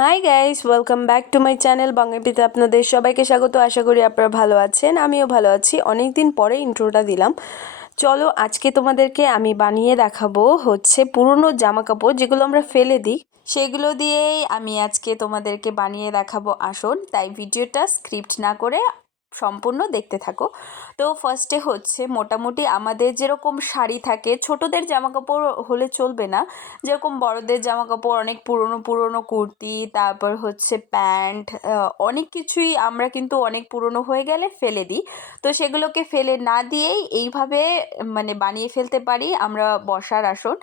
Hi guys welcome back to my channel বাঙালিতে আপনাদের সবাইকে স্বাগত। আশা করি আপনারা ভালো আছেন, আমিও ভালো আছি। অনেক দিন পরে ইন্ট্রোটা দিলাম। চলো আজকে তোমাদেরকে আমি বানিয়ে দেখাবো হচ্ছে পুরনো জামা কাপড় যেগুলো আমরা ফেলে দিই। সেগুলো দিয়েই আমি আজকে তোমাদেরকে বানিয়ে দেখাবো আসন তাই ভিডিওটা স্ক্রিপ্ট না করে সম্পূর্ণ দেখতে থাকো। তো ফার্স্টে হচ্ছে মোটামুটি আমাদের যেরকম শাড়ি থাকে, ছোটদের জামা কাপড় হলে চলবে না। যেরকম বড়দের জামা কাপড় অনেক পুরনো পুরনো কুর্তি, তারপর হচ্ছে প্যান্ট অনেক কিছুই আমরা কিন্তু অনেক পুরনো হয়ে গেলে ফেলে দিই। তো সেগুলোকে ফেলে না দিয়েই এইভাবে মানে বানিয়ে ফেলতে পারি আমরা বসার আসন।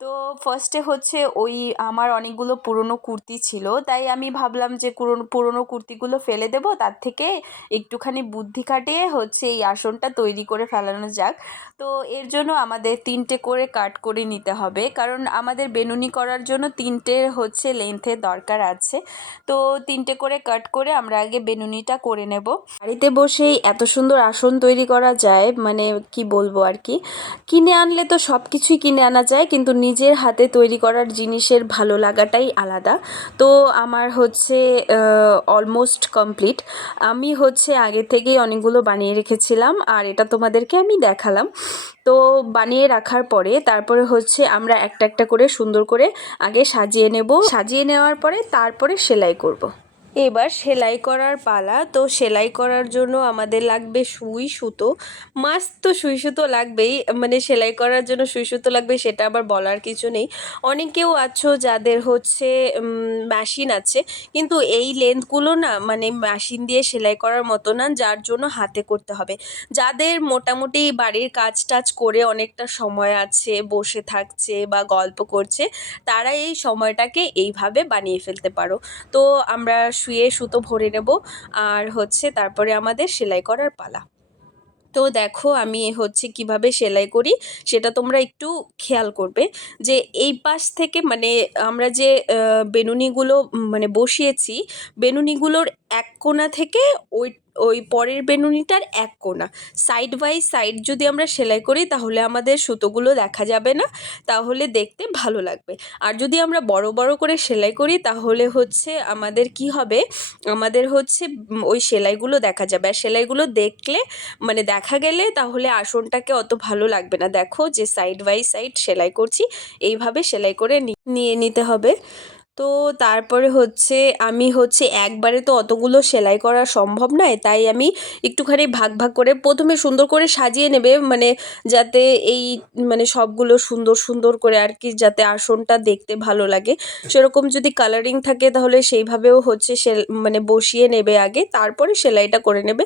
তো ফার্স্টে হচ্ছে ওই আমার অনেকগুলো পুরনো কুর্তি ছিল, তাই আমি ভাবলাম যে পুরনো পুরনো কুর্তিগুলো ফেলে দেবো, তার থেকে একটুখানি বুদ্ধি খাটিয়ে হচ্ছে এই আসনটা তৈরি করে ফেলানো যাক। তো এর জন্য আমাদের তিনটে করে কাট করে নিতে হবে। কারণ আমাদের বেনুনি করার জন্য তিনটে হচ্ছে লেন্থের দরকার আছে। তো তিনটে করে কাট করে আমরা আগে বেনুনিটা করে নেব। বাড়িতে বসেই এত সুন্দর আসন তৈরি করা যায় মানে কি বলব আর কি? কিনে আনলে তো সব কিছুই কিনে আনা যায়, কিন্তু নিজের হাতে তৈরি করার জিনিসের ভালো লাগাটাই আলাদা। তো আমার হচ্ছে অলমোস্ট কমপ্লিট আমি হচ্ছে আগে থেকেই অনেকগুলো বানিয়ে রেখেছিলাম, আর এটা তোমাদেরকে আমি দেখালাম তো বানিয়ে রাখার পরে তারপরে হচ্ছে আমরা একটা একটা করে সুন্দর করে আগে সাজিয়ে নেব সাজিয়ে নেওয়ার পরে তারপরে সেলাই করব। এবার সেলাই করার পালা। তো সেলাই করার জন্য আমাদের লাগবে সুই, সুতো। মাস্ট তো সুই, সুতো লাগবেই। মানে সেলাই করার জন্য সুই, সুতো লাগবে সেটা আবার বলার কিছু নেই। অনেকেও আছো যাদের হচ্ছে মেশিন আছে। কিন্তু এই লেন্থগুলো না মানে মেশিন দিয়ে সেলাই করার মতো না, যার জন্য হাতে করতে হবে। যাদের মোটামুটি বাড়ির কাজ টাজ করে অনেকটা সময় আছে, বসে থাকছে বা গল্প করছে, তারা এই সময়টাকে এইভাবে বানিয়ে ফেলতে পারো। তো আমরা শুয়ে সুতো ভরে নেব। আর হচ্ছে তারপরে আমাদের সেলাই করার পালা। তো দেখো আমি হচ্ছে কীভাবে সেলাই করি, সেটা তোমরা একটু খেয়াল করবে যে এই পাশ থেকে মানে আমরা যে বেনুনিগুলো মানে বসিয়েছি, বেনুনিগুলোর এক কোণা থেকে ওই ওই পরের বেনুনিটার এক কোণা সাইড বাই সাইড যদি আমরা সেলাই করি, তাহলে আমাদের সুতোগুলো দেখা যাবে না, তাহলে দেখতে ভালো লাগবে। আর যদি আমরা বড় বড় করে সেলাই করি, তাহলে হচ্ছে আমাদের কি হবে? আমাদের হচ্ছে ওই সেলাইগুলো দেখা যাবে। আর সেলাইগুলো দেখলে মানে দেখা গেলে তাহলে আসনটাকে অত ভালো লাগবে না। দেখো যে সাইড বাই সাইড সেলাই করছি, এইভাবে সেলাই করে নিয়ে নিতে হবে। তো তারপরে হচ্ছে আমি হচ্ছে একবারে তো অতগুলো সেলাই করা সম্ভব নয়, তাই আমি একটুখানি ভাগ ভাগ করে প্রথমে সুন্দর করে সাজিয়ে নেবে মানে যাতে এই মানে সবগুলো সুন্দর সুন্দর করে আর কি যাতে আসনটা দেখতে ভালো লাগে। সেরকম যদি কালারিং থাকে তাহলে সেইভাবেও হচ্ছে সে মানে বসিয়ে নেবে আগে, তারপরে সেলাইটা করে নেবে।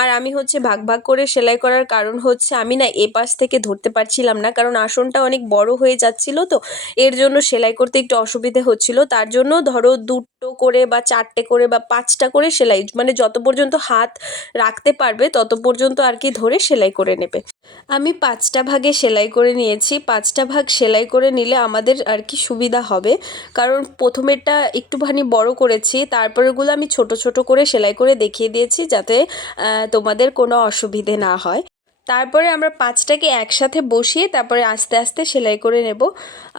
আর আমি হচ্ছে ভাগ ভাগ করে সেলাই করার কারণ হচ্ছে আমি না এ পাশ থেকে ধরতে পারছিলাম না, কারণ আসনটা অনেক বড় হয়ে যাচ্ছিল তো, এর জন্য সেলাই করতে একটু অসুবিধে হচ্ছিল তার জন্য ধরো দুটো করে বা চারটে করে বা পাঁচটা করে সেলাই মানে যত পর্যন্ত হাত রাখতে পারবে তত পর্যন্ত আর কি ধরে সেলাই করে নেবে। আমি পাঁচটা ভাগে সেলাই করে নিয়েছি। পাঁচটা ভাগ সেলাই করে নিলে আমাদের আর কি সুবিধা হবে। কারণ প্রথমেরটা একটুখানি বড় করেছি তারপরেগুলো আমি ছোট ছোট করে সেলাই করে দেখিয়ে দিয়েছি যাতে তোমাদের কোনো অসুবিধে না হয়। তারপরে আমরা পাঁচটাকে একসাথে বসিয়ে তারপরে আস্তে আস্তে সেলাই করে নেব।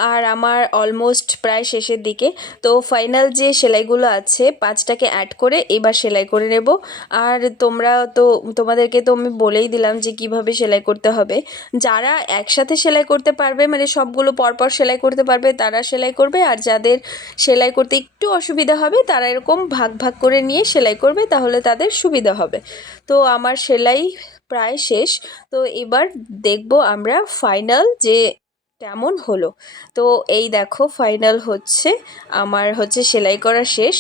আর আমার অলমোস্ট প্রায় শেষের দিকে। তো ফাইনাল যে সেলাইগুলো আছে, পাঁচটাকে অ্যাড করে এবার সেলাই করে নেব। আর তোমরা তো, তোমাদেরকে তো আমি বলেই দিলাম যে কীভাবে সেলাই করতে হবে। যারা একসাথে সেলাই করতে পারবে মানে সবগুলো পরপর সেলাই করতে পারবে, তারা সেলাই করবে। আর যাদের সেলাই করতে একটু অসুবিধা হবে, তারা এরকম ভাগ ভাগ করে নিয়ে সেলাই করবে, তাহলে তাদের সুবিধা হবে। তো আমার সেলাই প্রায় শেষ। তো এবার দেখব আমরা ফাইনাল যে কেমন হলো? তো এই দেখো ফাইনাল হচ্ছে, আমার হচ্ছে সেলাই করা শেষ।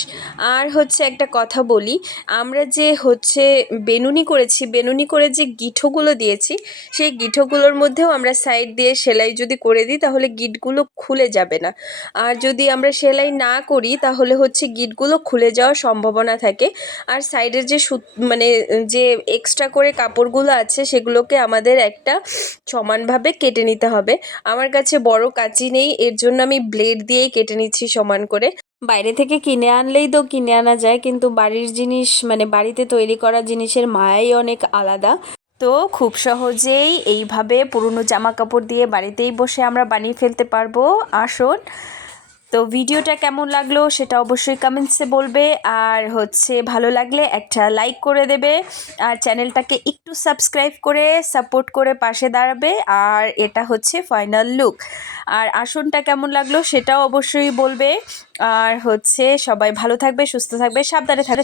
আর হচ্ছে একটা কথা বলি, আমরা যে হচ্ছে বেনুনি করেছি, বেনুনি করে যে গিঠোগুলো দিয়েছি, সেই গিঠোগুলোর মধ্যেও আমরা সাইড দিয়ে সেলাই যদি করে দিই, তাহলে গিটগুলো খুলে যাবে না। আর যদি আমরা সেলাই না করি, তাহলে হচ্ছে গিটগুলো খুলে যাওয়ার সম্ভাবনা থাকে। আর সাইডের যে সু মানে যে এক্সট্রা করে কাপড়গুলো আছে, সেগুলোকে আমাদের একটা সমানভাবে কেটে নিতে হবে। আমার আমার কাছে বড় কাঁচি নেই, এর জন্য আমি ব্লেড দিয়েই কেটে নিচ্ছি সমান করে। বাইরে থেকে কিনে আনলেই তো কিনে আনা যায়, কিন্তু বাড়ির জিনিস মানে বাড়িতে তৈরি করা জিনিসের মায়াই অনেক আলাদা। তো খুব সহজেই এইভাবে পুরনো জামা কাপড় দিয়ে বাড়িতেই বসে আমরা বানিয়ে ফেলতে পারব। আসন। তো ভিডিওটা কেমন লাগল সেটা অবশ্যই কমেন্টসে বলবে। আর হচ্ছে ভালো লাগলে একটা লাইক করে দেবে। আর চ্যানেলটাকে একটু সাবস্ক্রাইব করে সাপোর্ট করে পাশে দাঁড়াবে। আর এটা হচ্ছে ফাইনাল লুক আর আসনটা কেমন লাগল সেটাও অবশ্যই বলবে। আর হচ্ছে সবাই ভালো থাকবে, সুস্থ থাকবে, সাবধানে থাকবে।